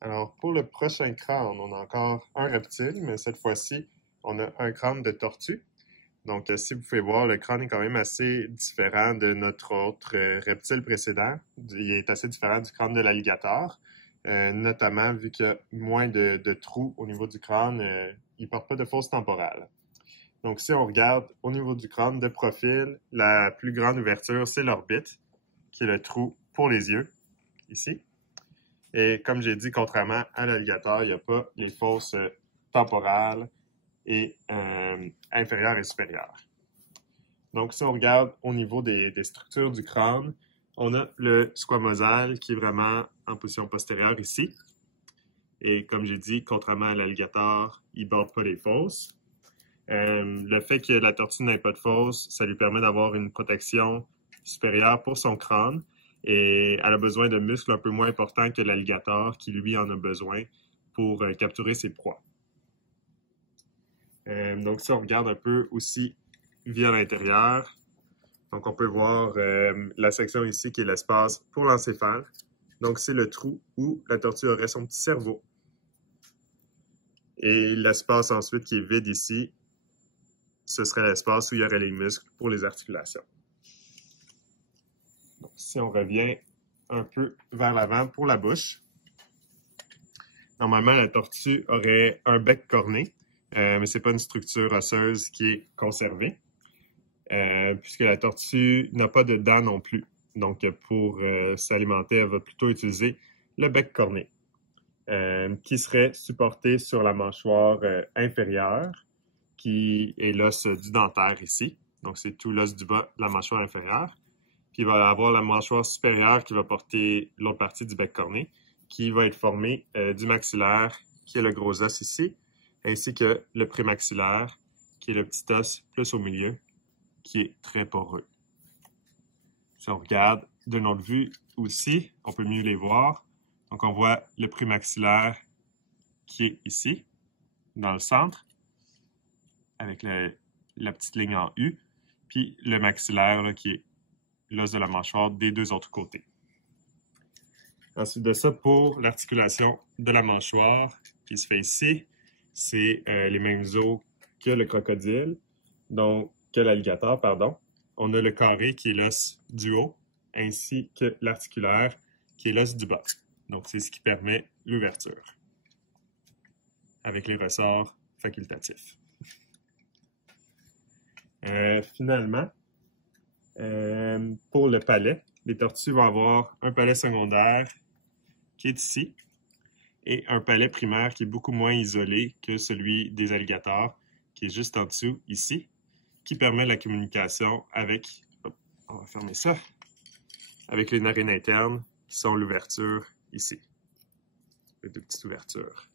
Alors, pour le prochain crâne, on a encore un reptile, mais cette fois-ci, on a un crâne de tortue. Donc, si vous pouvez voir, le crâne est quand même assez différent de notre autre reptile précédent. Il est assez différent du crâne de l'alligator, notamment vu qu'il y a moins de trous au niveau du crâne, il ne porte pas de fosse temporale. Donc, si on regarde au niveau du crâne de profil, la plus grande ouverture, c'est l'orbite, qui est le trou pour les yeux, ici. Et comme j'ai dit, contrairement à l'alligator, il n'y a pas les fosses temporales et inférieures et supérieures. Donc, si on regarde au niveau des structures du crâne, on a le squamosal qui est vraiment en position postérieure ici. Et comme j'ai dit, contrairement à l'alligator, il ne borde pas les fosses. Le fait que la tortue n'ait pas de fosse, ça lui permet d'avoir une protection supérieure pour son crâne. Et elle a besoin de muscles un peu moins importants que l'alligator, qui lui en a besoin pour capturer ses proies. Donc, si on regarde un peu aussi via l'intérieur, donc on peut voir la section ici qui est l'espace pour l'encéphale. Donc, c'est le trou où la tortue aurait son petit cerveau. Et l'espace ensuite qui est vide ici, ce serait l'espace où il y aurait les muscles pour les articulations. Donc, si on revient un peu vers l'avant pour la bouche, normalement, la tortue aurait un bec corné, mais ce n'est pas une structure osseuse qui est conservée, puisque la tortue n'a pas de dents non plus. Donc, pour s'alimenter, elle va plutôt utiliser le bec corné, qui serait supporté sur la mâchoire inférieure, qui est l'os du dentaire ici. Donc, c'est tout l'os du bas de la mâchoire inférieure. Puis, il va avoir la mâchoire supérieure qui va porter l'autre partie du bec corné, qui va être formée du maxillaire, qui est le gros os ici, ainsi que le prémaxillaire, qui est le petit os plus au milieu, qui est très poreux. Si on regarde d'une autre vue aussi, on peut mieux les voir. Donc, on voit le prémaxillaire qui est ici, dans le centre, avec la petite ligne en U, puis le maxillaire là, qui est l'os de la mâchoire des deux autres côtés. Ensuite de ça, pour l'articulation de la mâchoire qui se fait ici, c'est les mêmes os que le crocodile, donc que l'alligator, pardon. On a le carré qui est l'os du haut, ainsi que l'articulaire qui est l'os du bas. Donc, c'est ce qui permet l'ouverture avec les ressorts facultatifs. Finalement, pour le palais, les tortues vont avoir un palais secondaire qui est ici et un palais primaire qui est beaucoup moins isolé que celui des alligators, qui est juste en dessous ici, qui permet la communication avec, on va fermer ça, avec les narines internes qui sont l'ouverture ici. Les deux petites ouvertures.